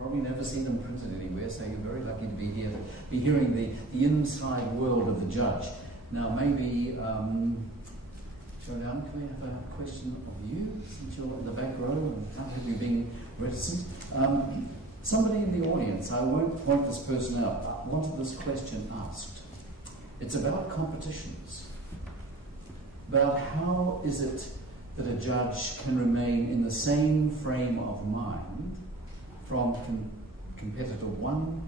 probably never seen them printed anywhere, so you're very lucky to be here, to be hearing the inside world of the judge. Now, maybe, Julian, can we have a question of you, since you're in the back row and can't have you being reticent? Somebody in the audience, I won't point this person out, wanted this question asked. It's about competitions. About how is it that a judge can remain in the same frame of mind from competitor 1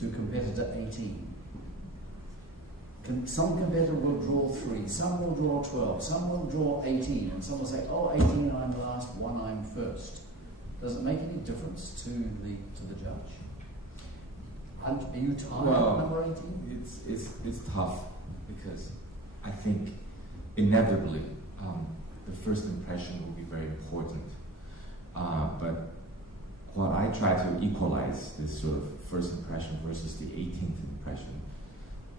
to competitor 18. Some competitor will draw 3, some will draw 12, some will draw 18, and some will say, oh, 18, I'm last, 1, I'm first. Does it make any difference to the judge? Are you tired of number 18? It's tough, because I think inevitably the first impression will be very important. But what I try to equalize this sort of first impression versus the 18th impression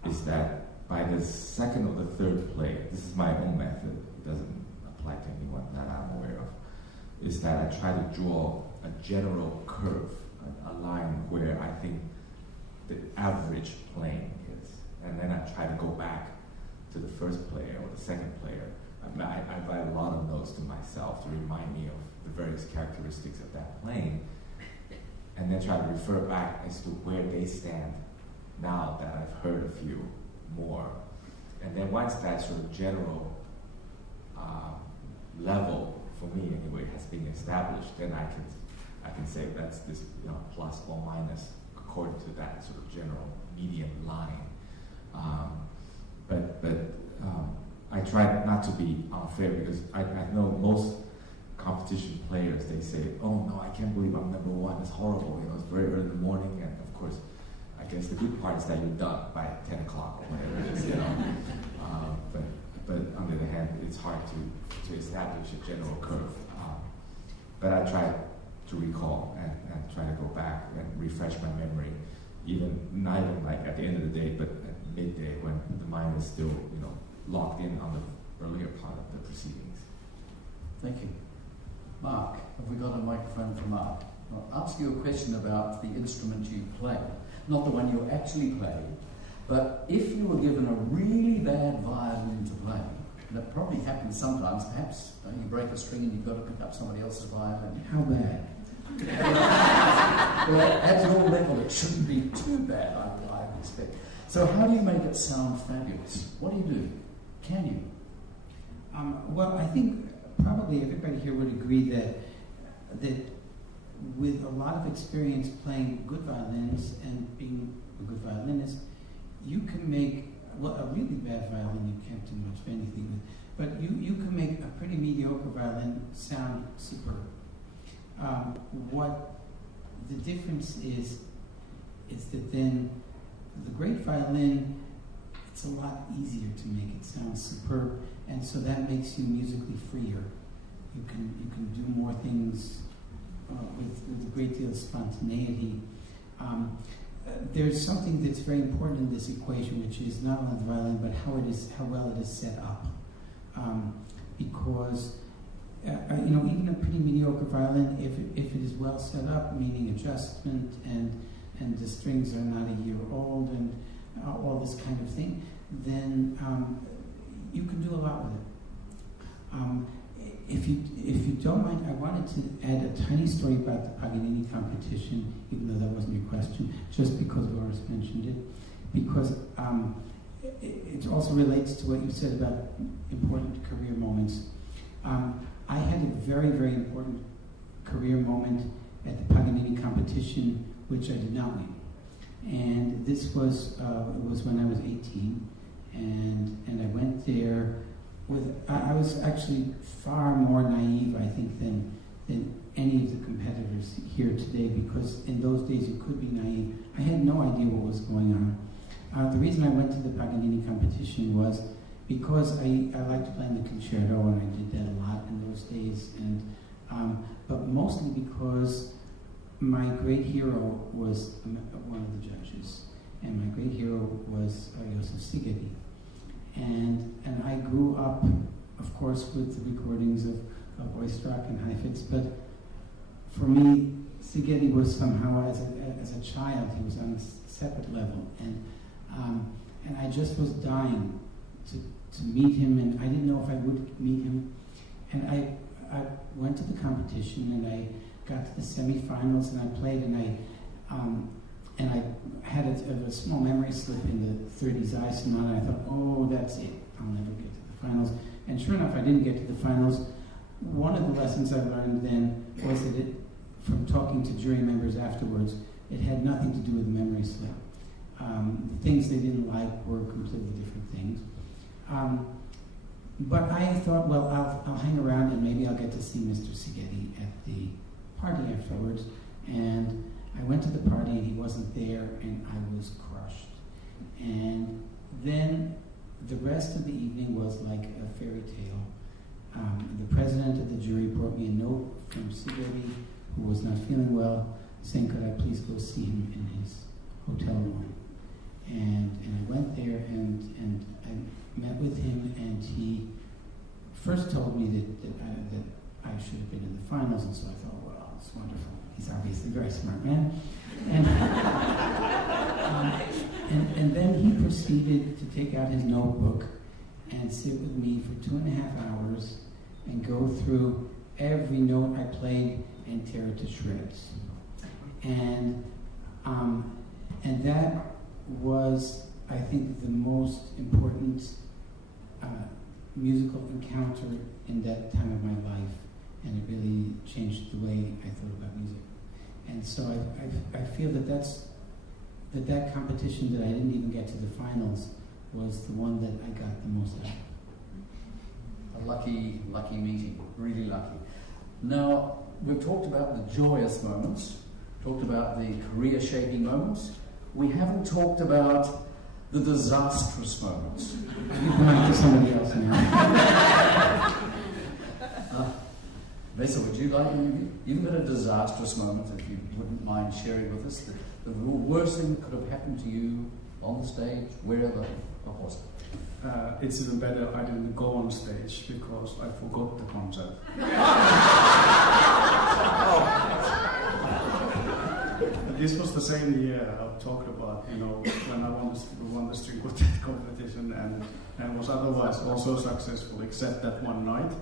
is that by the second or the third play, this is my own method, it doesn't apply to anyone that I'm aware of, is that I try to draw a general curve, a line where I think the average playing is. And then I try to go back to the first player or the second player. I write a lot of notes to myself to remind me of the various characteristics of that playing, and then try to refer back as to where they stand now that I've heard a few more. And then once that sort of general level, for me anyway, has been established, then I can say that's this, plus or minus according to that sort of general median line. But I try not to be unfair, because I know most competition players, they say, oh no, I can't believe I'm number 1, it's horrible, it's very early in the morning, and of course, I guess the good part is that you're done by 10 o'clock or whatever it is, But on the other hand, it's hard to establish a general curve. But I try to recall and try to go back and refresh my memory, not even like at the end of the day, but at midday when the mind is still, locked in on the earlier part of the proceedings. Thank you. Mark, have we got a microphone for Mark? I'll ask you a question about the instrument you play. Not the one you actually play, but if you were given a really bad violin to play, and that probably happens sometimes, perhaps you break a string and you've got to pick up somebody else's violin. How bad? Well, at your level, it shouldn't be too bad, I expect. So how do you make it sound fabulous? What do you do? Can you? Well, I think probably everybody here would agree that with a lot of experience playing good violins and being a good violinist, you can make, a really bad violin you can't do much of anything with, but you can make a pretty mediocre violin sound superb. What the difference is that then the great violin, it's a lot easier to make it sound superb, and so that makes you musically freer. You can do more things with a great deal of spontaneity. There's something that's very important in this equation, which is not only the violin, but how well it is set up. Because even a pretty mediocre violin, if it is well set up, meaning adjustment and the strings are not a year old and all this kind of thing, then you can do a lot with it. If you don't mind, I wanted to add a tiny story about the Paganini competition, even though that wasn't your question, just because Loris mentioned it, because it also relates to what you said about important career moments. I had a very, very important career moment at the Paganini competition, which I did not win. And this was when I was 18, and I went there I was actually far more naive, I think, than any of the competitors here today, because in those days you could be naive. I had no idea what was going on. The reason I went to the Paganini competition was because I liked playing the concerto, and I did that a lot in those days, but mostly because my great hero was one of the judges, and my great hero was Josef Szigeti. And I grew up, of course, with the recordings of Oistrakh and Heifetz, but for me, Szigeti was somehow, as a child, he was on a separate level, and I just was dying to meet him, and I didn't know if I would meet him, and I went to the competition, and I got to the semifinals, and I played, and I had a small memory slip in the 30s ice, and I thought, oh, that's it, I'll never get to the finals. And sure enough, I didn't get to the finals. One of the lessons I learned then was that from talking to jury members afterwards, it had nothing to do with the memory slip. The things they didn't like were completely different things. But I thought, well, I'll hang around and maybe I'll get to see Mr. Szigeti at the party afterwards. And I went to the party and he wasn't there, and I was crushed. And then the rest of the evening was like a fairy tale. The president of the jury brought me a note from Szigeti, who was not feeling well, saying, could I please go see him in his hotel room? And I went there and I met with him, and he first told me that I should have been in the finals, and so I thought, well, it's wonderful. He's obviously a very smart man. And then he proceeded to take out his notebook and sit with me for 2.5 hours and go through every note I played and tear it to shreds. And that was, I think, the most important musical encounter in that time of my life, and it really changed the way I thought about music. And so I feel that competition that I didn't even get to the finals was the one that I got the most out of. A lucky meeting, really lucky. Now, we've talked about the joyous moments, talked about the career-shaping moments. We haven't talked about the disastrous moments. You can write to somebody else now. Vesa, would you like, you've got a disastrous moment, if you wouldn't mind sharing with us, the worst thing that could have happened to you on the stage, wherever, what was it? It's even better I didn't go on stage because I forgot the concert. This was the same year I talked about, when I won the string quartet competition and was otherwise also successful, except that one night.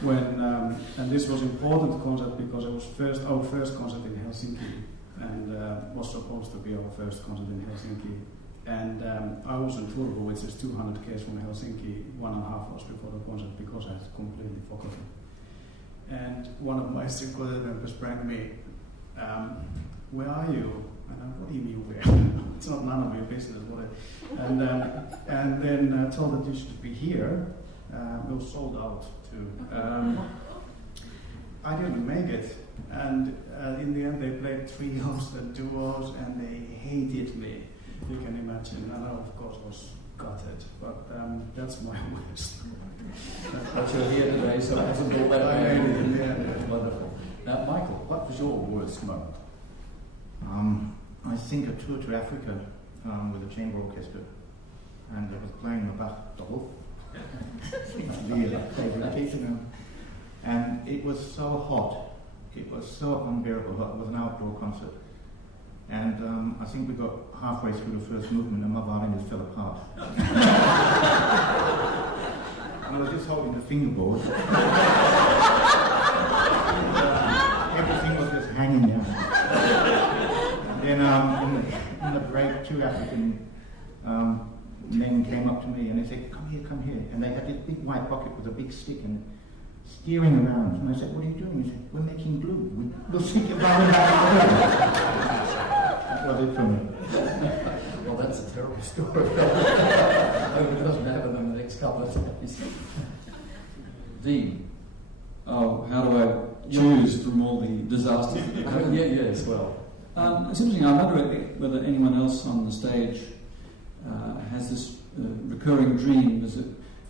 When and this was important concert because it was our first concert in Helsinki, and was supposed to be our first concert in Helsinki. And I was in Turku, which is 200 km from Helsinki, 1.5 hours before the concert because I had completely forgotten. And one of my string quartet members rang me, where are you? And I, what do you mean where? It's not none of your business. And then told that you should be here. We were sold out too. I didn't make it, and in the end they played trios and duos, and they hated me. You can imagine, and I of course was gutted. But that's my worst. But you're here today, so it hasn't all that bad. Wonderful. Now, Michael, what was your worst moment? I think a tour to Africa with a chamber orchestra, and I was playing the Bach Dolph. The favorite teacher now. And it was so hot, it was so unbearable hot. It was an outdoor concert, and I think we got halfway through the first movement and my violin just fell apart. And I was just holding the fingerboard. Everything was just hanging down. Then in the break, 2 African men came up to me and they said, come here. And they had this big white bucket with a big stick and steering around. And I said, what are you doing? He said, we're making glue. We'll stick it down That was it for me. Well, that's a terrible story. I hope it doesn't happen in the next couple of days. Dean. Oh, how do I choose from all the disasters that have happened? Yes, well. It's interesting, I wonder whether anyone else on the stage has this recurring dream. There's at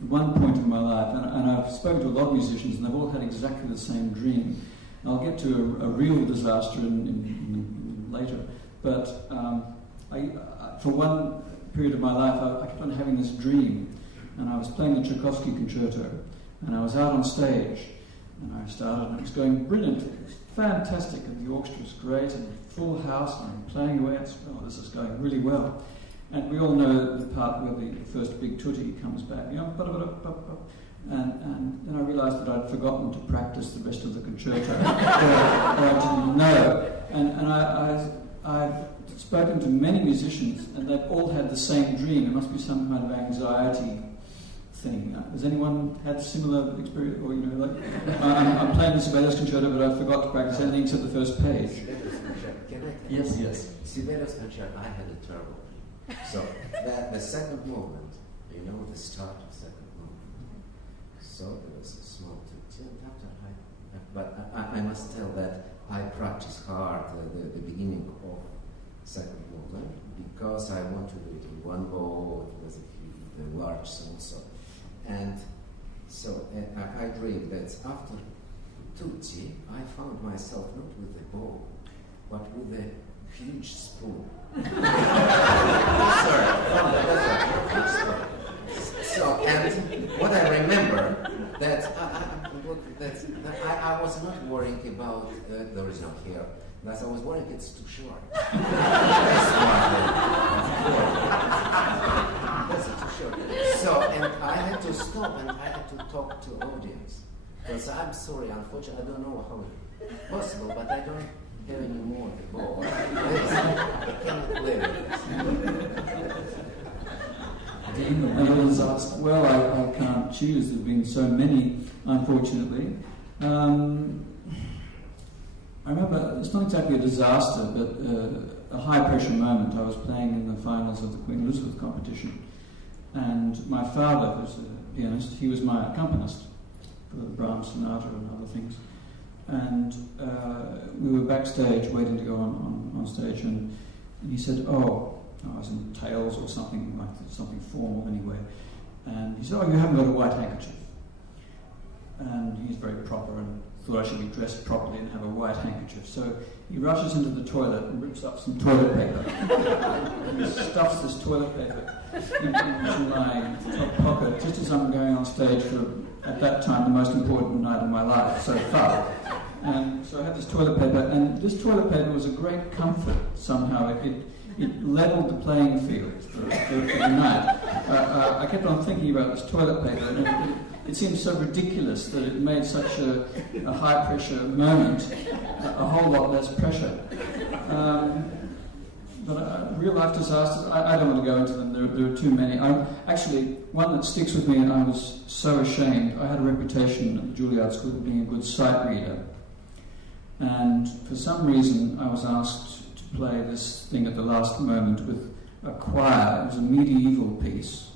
one point in my life, and I've spoken to a lot of musicians, and they've all had exactly the same dream. And I'll get to a real disaster in later, but for one period of my life, I kept on having this dream, and I was playing the Tchaikovsky concerto, and I was out on stage, and I started, and it was going brilliantly, fantastic, and the orchestra was great, and full house, and I'm playing away, and oh, this is going really well. And we all know the part where the first big tutti comes back, you know, and then I realised that I'd forgotten to practice the rest of the concerto, or I didn't know. And I've spoken to many musicians, and they've all had the same dream. It must be some kind of anxiety thing. Has anyone had similar experience? Or, you know, like, I'm playing the Sibelius concerto, but I forgot to practice anything except the first page. Yes, yes. Sibelius concerto, I had a terrible dream. So, the second movement, you know, the start of second movement. So, there was a small tutti, but I must tell that I practiced hard the beginning of second movement because I want to do it in one go. It was the large also, and so I dreamed that after tutti I found myself not with the bow but with a huge spoon. Sorry, so, and what I remember that I was not worrying about there is no hair. That's I was worrying it's too short. That's too short. So, and I had to stop and I had to talk to audience. Because I'm sorry, unfortunately, I don't know how it's possible, but I don't have any more the ball. I cannot play with this. And I was asked, well, I can't choose. There have been so many, unfortunately. I remember, it's not exactly a disaster, but a high-pressure moment. I was playing in the finals of the Queen Elizabeth competition, and my father, who's a pianist, he was my accompanist for the Brahms Sonata and other things. And we were backstage waiting to go on stage, and he said, I was in tails or something like that, something formal anyway. And he said, you haven't got a white handkerchief. And he's very proper and thought I should be dressed properly and have a white handkerchief. So he rushes into the toilet and rips up some toilet paper. And he stuffs this toilet paper into my top pocket just as I'm going on stage for, at that time, the most important night of my life so far. And so I had this toilet paper, and this toilet paper was a great comfort somehow. It leveled the playing field for the night. I kept on thinking about this toilet paper, and it seemed so ridiculous that it made such a high-pressure moment a whole lot less pressure. But real-life disasters, I don't want to go into them. There are too many. Actually, one that sticks with me, and I was so ashamed. I had a reputation at the Juilliard School of being a good sight reader. And for some reason, I was asked to play this thing at the last moment with a choir. It was a medieval piece.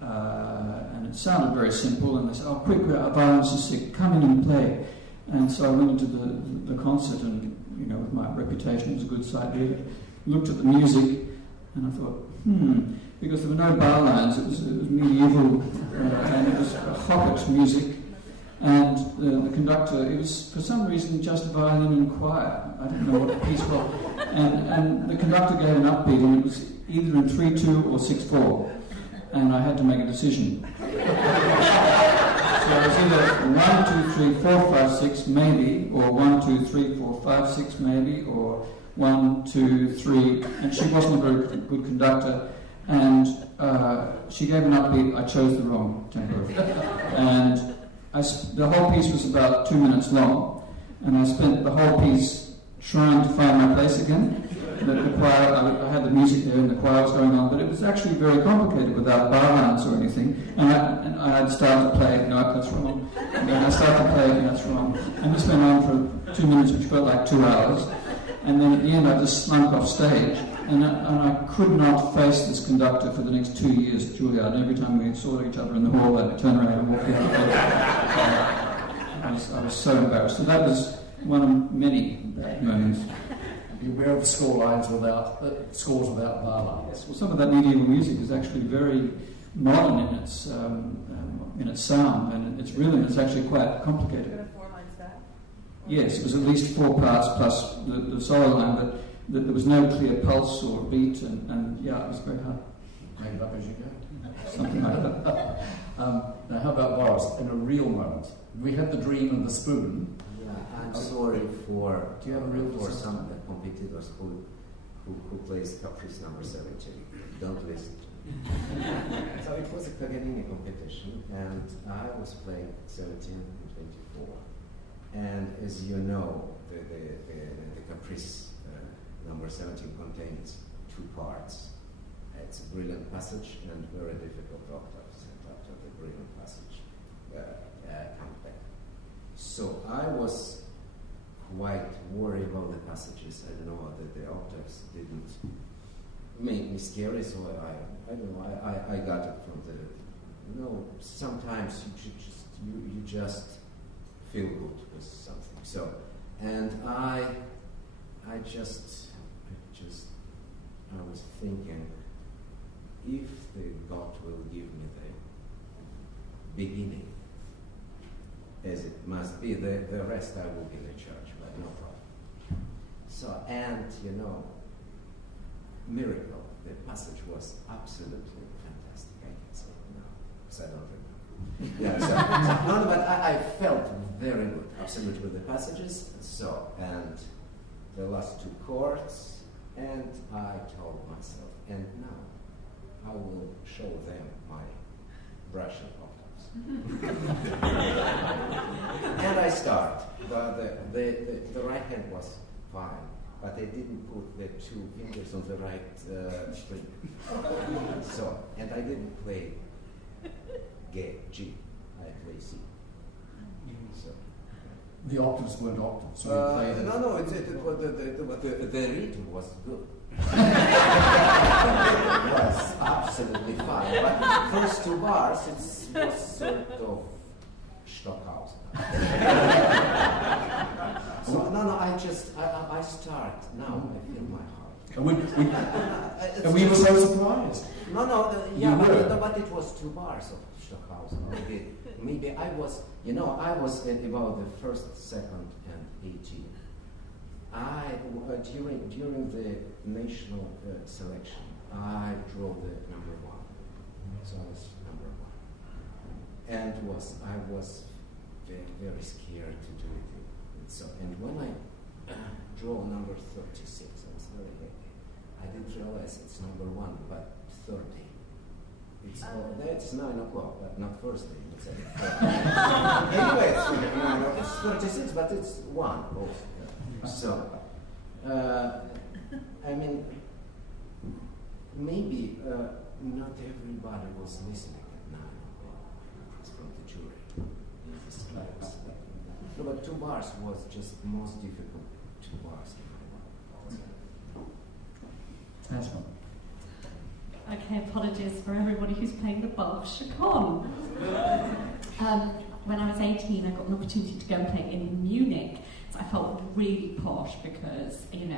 And it sounded very simple, and they said, quick, our violinist is sick, come in and play. And so I went into the concert, and, you know, with my reputation as a good sight reader, looked at the music, and I thought, because there were no bar lines, it was medieval, and it was Hoppet music, and the conductor, it was, for some reason, just violin and choir. I didn't know what the piece was. And the conductor gave an upbeat, and it was either in 3/2 or 6/4. And I had to make a decision. So it was either 1, 2, 3, 4, 5, 6 maybe, or 1, 2, 3, 4, 5, 6 maybe, or 1, 2, 3. And she wasn't a very good conductor, and she gave an upbeat. I chose the wrong tempo, and the whole piece was about 2 minutes long, and I spent the whole piece trying to find my place again. The choir, I had the music there and the choir was going on, but it was actually very complicated without bar lines or anything. And I'd start to play, no, that's wrong. And then I started to play, that's wrong. And this went on for 2 minutes, which felt like 2 hours. And then at the end, I just slunk off stage. And I could not face this conductor for the next 2 years at Juilliard. And every time we saw each other in the hall, I'd turn around and walk out. I was so embarrassed. So that was one of many bad moments. Beware of scores without bar lines. Well, some of that medieval music is actually very modern in its sound, and its rhythm is actually quite complicated. 4 lines back? Yes, it was at least 4 parts plus the solo line, but there was no clear pulse or beat, and yeah, it was very hard. Make it up as you go. Something like that. Now, how about Boris? In a real moment, we had the dream of the spoon. I'm sorry for Do you have a real for sense? some competitors who plays Caprice number 17. Don't listen. So it was a Paganini competition, and I was playing 17 and 24. And as you know, the Caprice number 17 contains two parts. It's a brilliant passage and very difficult octaves. And after the brilliant passage, comes back. So I was quite worried about the passages. I don't know that the octaves didn't make me scary, so I don't know. I got it from the. You know, sometimes you just feel good with something. So, and I was thinking, if the God will give me the beginning, as it must be, the rest I will be the church, but no problem. So, and you know, miracle, the passage was absolutely fantastic. I can say it now, because I don't remember. Yeah, no, but I felt very good, absolutely, with the passages. So, and the last two chords, and I told myself, and now I will show them my Russian octaves. And I start. The right hand was fine, but I didn't put the two fingers on the right string. So, and I didn't play G. I play C. So. The octaves weren't octaves. So you played No, the rhythm was good. It was absolutely fine. But the first two bars, it was sort of Stockhausen. So, no, I start. Now I feel my heart. And we were so surprised. No, but it was two bars of Stockhausen. Maybe I was at about the first, second, and 18. During the national selection, I drove the number one. So I was number one. And I was very, very scared to do it. And when I drove number 36, I was very happy. I didn't realize it's number one, but 30. That's 9 o'clock, but not first thing. It's anyway, it's 9 o'clock. It's 36, but it's 1 also. So, I mean, maybe not everybody was listening at 9 o'clock from the jury in this class. No, but 2 bars was just the most difficult 2 bars in my life. Okay, apologies for everybody who's playing the Bach Chaconne. When I was 18, I got an opportunity to go and play in Munich. So I felt really posh because, it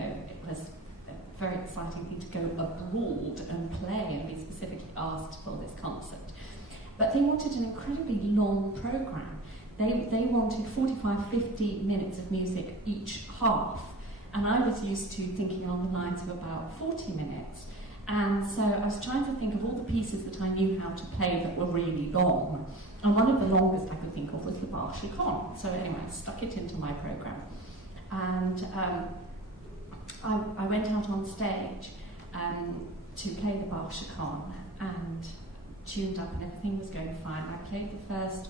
was a very exciting thing to go abroad and play, and we specifically asked for this concert. But they wanted an incredibly long program. They wanted 45, 50 minutes of music each half. And I was used to thinking along the lines of about 40 minutes. And so I was trying to think of all the pieces that I knew how to play that were really long. And one of the longest I could think of was the Bach Chaconne. So anyway, I stuck it into my program. And I went out on stage to play the Bach Chaconne and tuned up and everything was going fine. I played the first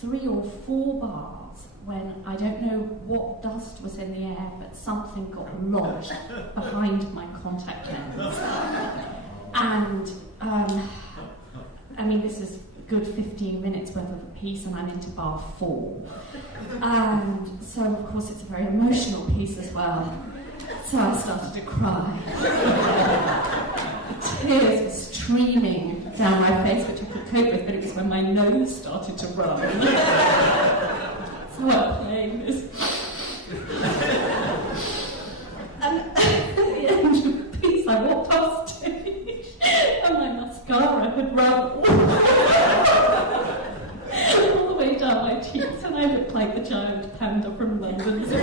3 or 4 bars when I don't know what dust was in the air, but something got lodged behind my contact lens. And this is a good 15 minutes worth of a piece, and I'm into bar 4. And so, of course, it's a very emotional piece as well. So I started to cry. Tears were streaming down my face, which I could cope with, but it was when my nose started to run. So I'm playing this. And at the end of the piece, I walked off stage, and my mascara had run all the way down my cheeks, and I looked like the giant panda from London Zoo.